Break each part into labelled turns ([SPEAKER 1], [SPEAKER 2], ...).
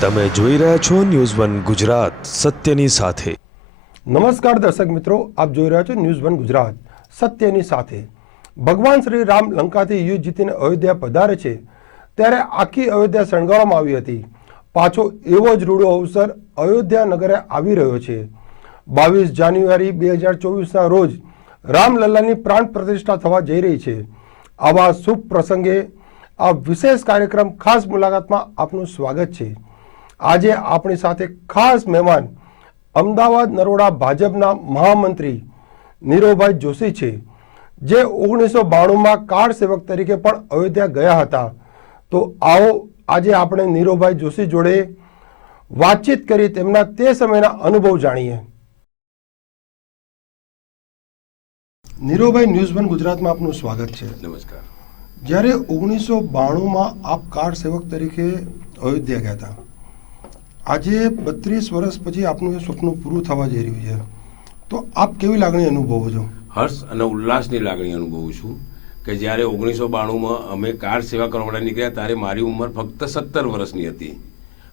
[SPEAKER 1] તમે જોઈ રહ્યા છો ન્યૂઝ વન ગુજરાત, સત્યની સાથે.
[SPEAKER 2] નમસ્કાર દર્શક મિત્રો, આપ જોઈ રહ્યા છો ન્યૂઝ વન ગુજરાત, સત્યની સાથે. ભગવાન શ્રી રામ લંકાથી યુદ્ધ જીતીને અયોધ્યા પધારે છે, ત્યારે આખી અયોધ્યા શણગારવામાં આવી હતી. પાછો એવો જ રૂડો અવસર અયોધ્યા નગરે આવી રહ્યો છે. બાવીસ જાન્યુઆરી બે હજાર ચોવીસના રોજ રામલલ્લાની પ્રાણ પ્રતિષ્ઠા થવા જઈ રહી છે. આવા શુભ પ્રસંગે આ વિશેષ કાર્યક્રમ ખાસ મુલાકાતમાં આપનું સ્વાગત છે. આજે આપણી સાથે ખાસ મહેમાન અમદાવાદ નરોડા ભાજપના મહામંત્રી નીરવભાઈ જોશી છે જે ઓગણીસો બાણુંમાં કાર સેવક તરીકે પણ અયોધ્યા ગયા હતા. તો આવો આજે આપણે નીરવભાઈ જોશી જોડે વાતચીત કરી તેમના તે સમયના અનુભવ જાણીએ. નીરવભાઈ ન્યૂઝ વન ગુજરાતમાં આપનું સ્વાગત છે.
[SPEAKER 3] નમસ્કાર.
[SPEAKER 2] જ્યારે ઓગણીસો બાણુંમાં આપ કાર સેવક તરીકે અયોધ્યા ગયા હતા આજે બત્રીસ વર્ષ પછી આપનું એ સ્વપ્ન પૂરું થવા જઈ રહ્યું છે. તો આપ કેવી લાગણી અનુભવો છો?
[SPEAKER 3] હર્ષ અને ઉલ્લાસની લાગણી અનુભવું છું કે જ્યારે ઓગણીસો બાણુંમાં અમે કાર સેવા કરવા નીકળ્યા ત્યારે મારી ઉંમર ફક્ત સત્તર વર્ષની હતી.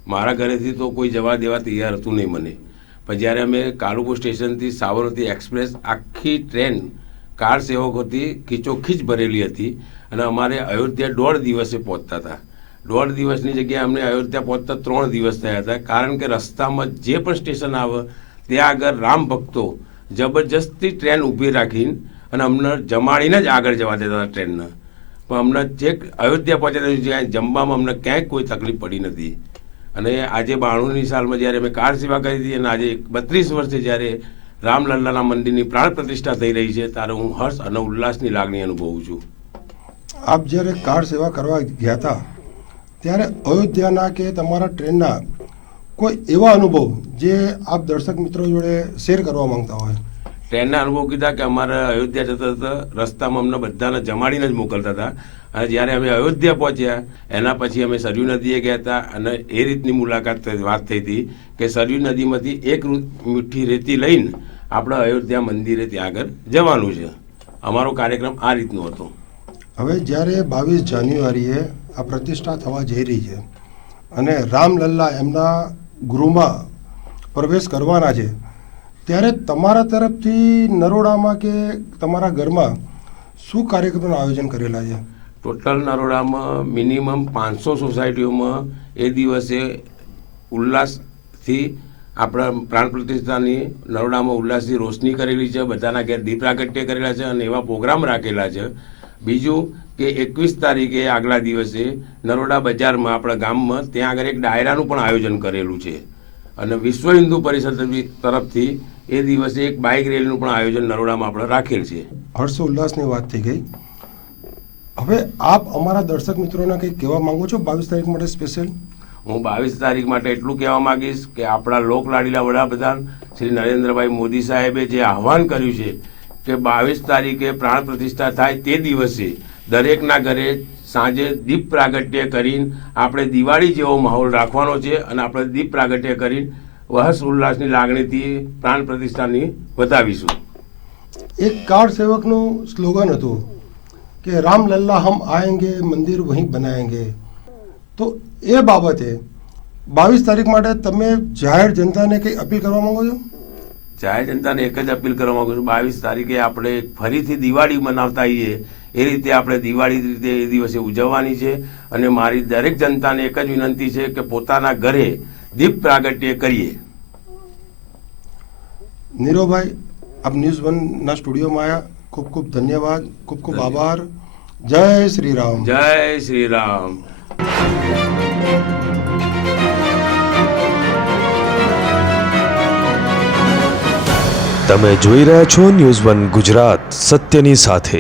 [SPEAKER 3] મારા ઘરેથી તો કોઈ જવા દેવા તૈયાર હતું નહીં મને. પણ જ્યારે અમે કાલુપુર સ્ટેશનથી સાબરમતી એક્સપ્રેસ આખી ટ્રેન કાર સેવકોથી ખીચોખીચ ભરેલી હતી અને અમારે અયોધ્યા દોઢ દિવસે પહોંચતા હતા. દોઢ દિવસની જગ્યાએ અમને અયોધ્યા પહોંચતા ત્રણ દિવસ થયા હતા. કારણ કે રસ્તામાં જે પણ સ્ટેશન આવે, ત્યાં આગળ રામ ભક્તો જબરજસ્તી ટ્રેન ઊભી રાખીને અને અમને જમાડીને જ આગળ જવા દેતા હતા ટ્રેનને. પણ અમને જે અયોધ્યા પહોંચ્યા ત્યાં જમવામાં અમને ક્યાંય કોઈ તકલીફ પડી નથી. અને આજે બાણુંની સાલમાં જ્યારે મેં કાર સેવા કરી હતી અને આજે બત્રીસ વર્ષે જ્યારે રામલલ્લાના મંદિરની પ્રાણ પ્રતિષ્ઠા થઈ રહી છે, ત્યારે હું હર્ષ અને ઉલ્લાસની લાગણી અનુભવું છું.
[SPEAKER 2] આપ જ્યારે કાર સેવા કરવા ગયા હતા ત્યારે અયોધ્યાના કે તમારા ટ્રેનના કોઈ એવા અનુભવ જે આપ દર્શક મિત્રો જોડે શેર કરવા માંગતા હોય?
[SPEAKER 3] ટ્રેનના અનુભવ કીધા કે અમારે અયોધ્યા જતા હતા રસ્તામાં અમને બધાને જમાડીને જ મોકલતા હતા. અને જ્યારે અમે અયોધ્યા પહોંચ્યા, એના પછી અમે સરયુ નદીએ ગયા હતા અને એ રીતની મુલાકાત વાત થઈ હતી કે સરયુ નદીમાંથી એક મીઠી રેતી લઈને આપણે અયોધ્યા મંદિરે ત્યાં આગળ જવાનું છે. અમારો કાર્યક્રમ આ રીતનો હતો.
[SPEAKER 2] હવે જ્યારે બાવીસ જાન્યુઆરીએ આ પ્રતિષ્ઠા થવા જઈ રહી છે અને રામલલ્લા એમના ગૃહમાં પ્રવેશ કરવાના છે, ત્યારે તમારા તરફથી નરોડામાં કે તમારા ઘરમાં શું કાર્યક્રમનું આયોજન કરેલા છે?
[SPEAKER 3] ટોટલ નરોડામાં મિનિમમ પાંચસો સોસાયટીઓમાં એ દિવસે ઉલ્લાસથી આપણા પ્રાણ પ્રતિષ્ઠાની નરોડામાં ઉલ્લાસથી રોશની કરેલી છે, બધાના ઘેર દીપ પ્રાગટ્ય કરેલા છે અને એવા પ્રોગ્રામ રાખેલા છે બીજું કે એકવીસ તારીખે આગલા દિવસે નરોડા બજારમાં આપણા ગામમાં ત્યાં આગળ એક ડાયરાનું પણ આયોજન કરેલું છે. અને વિશ્વ હિન્દુ પરિષદ તરફથી એ દિવસે એક બાઇક રેલીનું પણ આયોજન નરોડામાં આપણે રાખેલ છે.
[SPEAKER 2] હર્ષ ઉલ્લાસની વાત થઈ ગઈ. હવે આપ અમારા દર્શક મિત્રોને કંઈક કહેવા માંગો છો? બાવીસ તારીખ માટે સ્પેશિયલ?
[SPEAKER 3] હું બાવીસ તારીખ માટે એટલું કહેવા માંગીશ કે આપણા લોકલાડીલા વડાપ્રધાન શ્રી નરેન્દ્રભાઈ મોદી સાહેબે જે આહવાન કર્યું છે કે બાવીસ તારીખે પ્રાણ પ્રતિષ્ઠા થાય તે દિવસે દરેકના ઘરે સાંજે દીપ પ્રાગટ્ય કરીને આપણે દિવાળી જેવો માહોલ રાખવાનો છે અને આપણે દીપ પ્રાગટ્ય કરીને વહસ ઉલ્લાસની લાગણીથી પ્રાણ પ્રતિષ્ઠાની વધાવીશું.
[SPEAKER 2] એક કાર સેવકનું સ્લોગન હતું કે રામ લલ્લા હમ આએંગે મંદિર વહીં બનાવેંગે તો એ બાબતે બાવીસ તારીખ માટે તમે જાહેર જનતાને કંઈ અપીલ કરવા માંગો છો?
[SPEAKER 3] જાહેર જનતાને એક જ અપીલ કરવા માંગુ છું બાવીસ તારીખે આપણે ફરીથી દિવાળી મનાવતા આવીએ. એ રીતે આપણે દિવાળી રીતે એ દિવસે ઉજવવાની છે અને મારી દરેક જનતાને એક જ વિનંતી છે કે પોતાના ઘરે દીપ પ્રાગટ્ય કરીએ.
[SPEAKER 2] નીરોભાઈ આપ ન્યૂઝ વનના સ્ટુડિયોમાં આવ્યા ખૂબ ખૂબ ધન્યવાદ ખૂબ ખૂબ આભાર. જય શ્રી રામ.
[SPEAKER 3] જય શ્રી રામ.
[SPEAKER 1] તમે જોઈ રહ્યા છો ન્યૂઝ વન ગુજરાત સત્યની સાથે.